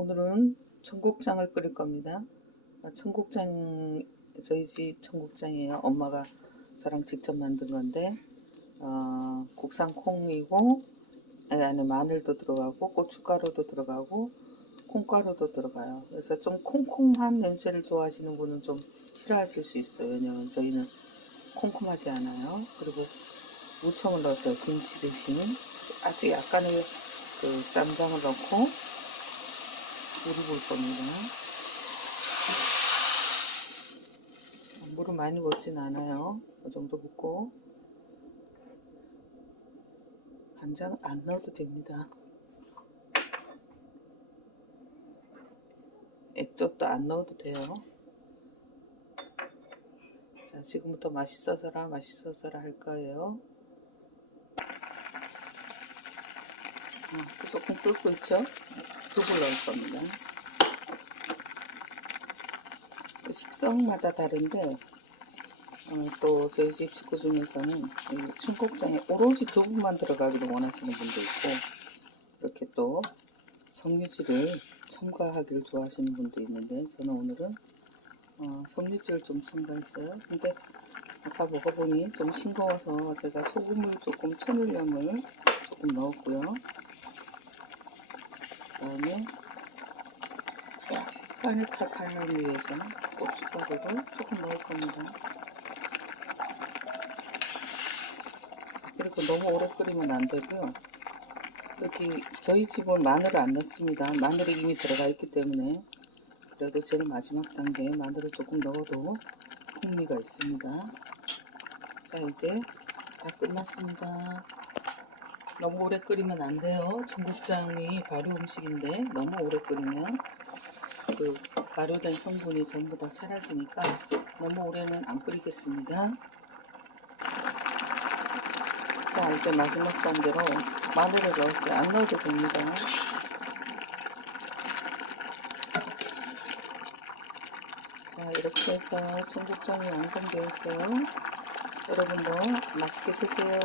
오늘은 청국장을 끓일 겁니다. 아, 청국장 저희 집 청국장이에요. 엄마가 저랑 직접 만든 건데 어, 국산 콩이고 안에 마늘도 들어가고 고춧가루도 들어가고 콩가루도 들어가요. 그래서 좀 콩콩한 냄새를 좋아하시는 분은 좀 싫어하실 수 있어요. 왜냐면 저희는 콩콩하지 않아요. 그리고 무청을 넣었어요. 김치 대신 아주 약간의 그 쌈장을 넣고 물을 볼 겁니다. 물을 많이 붓진 않아요. 이 정도 붓고 간장 안 넣어도 됩니다. 액젓도 안 넣어도 돼요. 자, 지금부터 맛있어서라 맛있어서라 할 거예요. 어, 조금 끓고 있죠? 두부 넣을 겁니다. 그 식성마다 다른데 어, 또 저희 집 식구 중에서는 이 청국장에 오로지 두부만 들어가기를 원하시는 분도 있고 이렇게 또 섬유질을 첨가하기를 좋아하시는 분도 있는데 저는 오늘은 어, 섬유질을 좀 첨가했어요. 근데 아까 먹어보니 좀 싱거워서 제가 소금을 조금 천일량을 조금 넣었고요. 그다음에 약간의 칼칼함을 위해서 고춧가루를 조금 넣을 겁니다. 그리고 너무 오래 끓이면 안 되고요. 여기 저희 집은 마늘을 안 넣습니다. 마늘이 이미 들어가 있기 때문에 그래도 제일 마지막 단계에 마늘을 조금 넣어도 풍미가 있습니다. 자 이제 다 끝났습니다. 너무 오래 끓이면 안 돼요. 청국장이 발효 음식인데 너무 오래 끓이면 그 발효된 성분이 전부 다 사라지니까 너무 오래는 안 끓이겠습니다. 자 이제 마지막 단계로 마늘을 넣었어요. 안 넣어도 됩니다. 자 이렇게 해서 청국장이 완성되었어요. 여러분도 맛있게 드세요.